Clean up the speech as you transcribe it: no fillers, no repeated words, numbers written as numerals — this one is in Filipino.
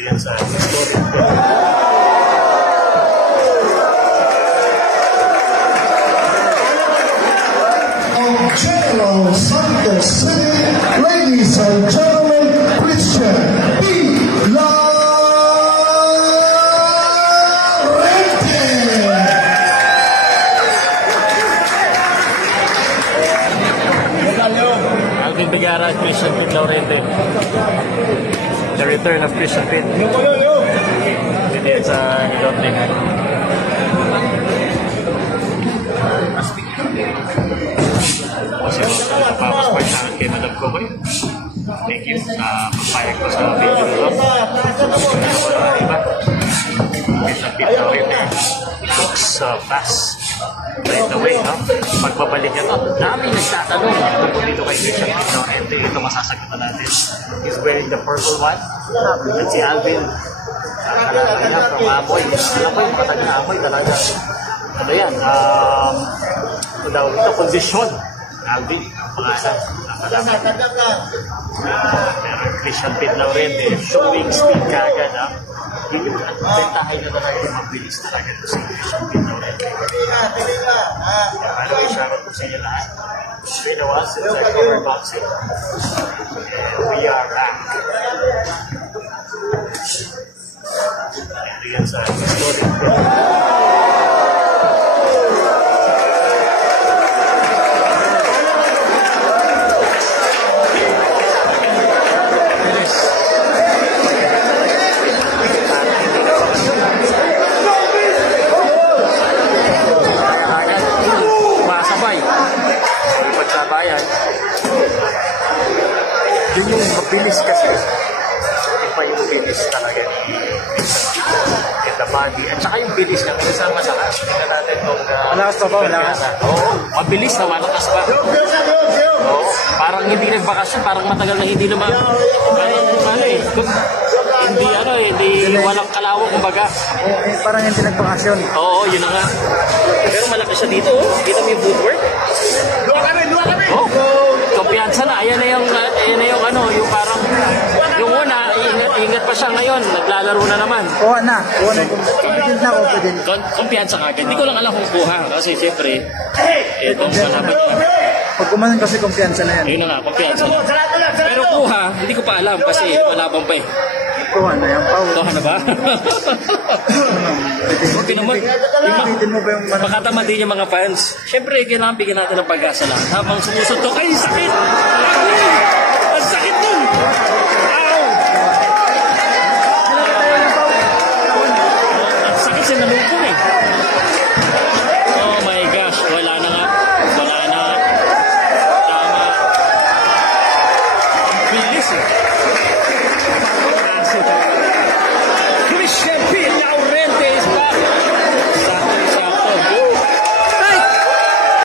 Yan sa story. General Santos City, ladies and gentlemen, Christian P. Laurente. Alvin Bigara, Christian P. Laurente. The return of Christian P. Hindi sa Iloteng. Kasi napapaspoy sa akin kay Madam Koboy. Thank you sa pagpayag ko sa video nito. Christian P. Laurente looks fast. Right away, no? Pagbabalik niya to, daming nagtatanong kung dito kay Christian P. Laurente. Ito masasagutan natin. He's wearing the purple one. At si Alvin, kanya from Amoy. Alam ko yung makatag na Amoy talaga. Ano yan? Ito, kondisyon. Alvin, pangalan. Pero Christian P. Laurente, showing speed kagad, ha? Yun yung bentahay na talaga yung mabilis talaga ito si Christian P. Laurente. Ano yung shoutout ko sa inyo lahat? It's been a while since I covered boxing. We are back. Yan sa story. Yun yung mabilis kasi. Iba yung bilis talaga. In the body. At saka yung bilis niya. Kasi sa malakas. Tingnan natin kung... malakas pa ba? Malakas? Oo. Mabilis na. Malakas pa. Oo. Parang hindi nagbakasyon. Parang matagal na hindi naman. Hindi walang kalawang kumbaga. Parang hindi nagbakasyon. Oo, yun na nga. Pero malaki siya dito. Kita mo yung footwork. Luwa kami! Oh. Kumpiyansa na. Ayan na yung yung parang, yung una, ingat pa siya ngayon, naglalaro na naman. Kuha na. Confident na, confident. Kumpiyansa ka. Hindi ko lang alam kung kuha. Kasi siyempre, itong malaman niya. Pag kumanan kasi kumpiyansa na yan. Yun na nga, kumpiyansa na. Pero kuha, hindi ko pa alam kasi malabang pa eh. Kuha na yan, Pao. Kuha na ba? Okay naman. Bitin mo ba yung baka tamad din yung mga fans. Siyempre, kailangan bigyan natin ng pag-asa lang. Habang sumusuntok, ay sakit! Ang sakit nun! Ow! Ang sakit siya nalupong eh. Oh my gosh, wala na nga. Wala na. Tama. Bilis eh. Christian P.